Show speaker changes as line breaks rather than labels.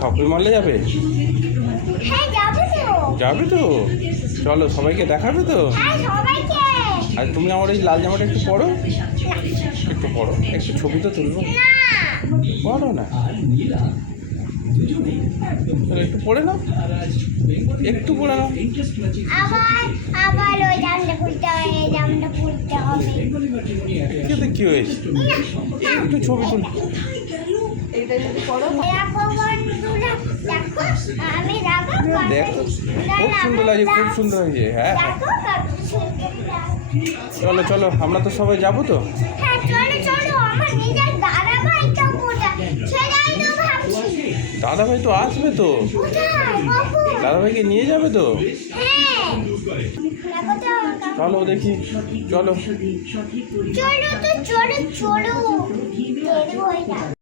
Shopping মলে যাবে?
হ্যাঁ তো।
যাবে তো? চলো সবাইকে দেখাবে তো?
হ্যাঁ
আর তুমি আমার এই লাল জামাটা একটু পরো? একটু পরো একটু ছবি তো তুলবো। পরো না। একটু পরে নাও। একটু পরে নাও।
হবে।
এতে কি হয়েছে? একটু ছবি তুল।
দেখো
খুব সুন্দর লাগছে খুব সুন্দর হয়েছে হ্যাঁ। হ্যাঁ
লাগছে।
চলো চলো আমরা তো সবাই যাব তো?
ভাবছি
দাদা ভাই তো আসবে তো?
দাদাভাইকে
দাদা ভাইকে নিয়ে যাবে তো। চলো দেখি, চলো।
চলো তো, চলো চলো।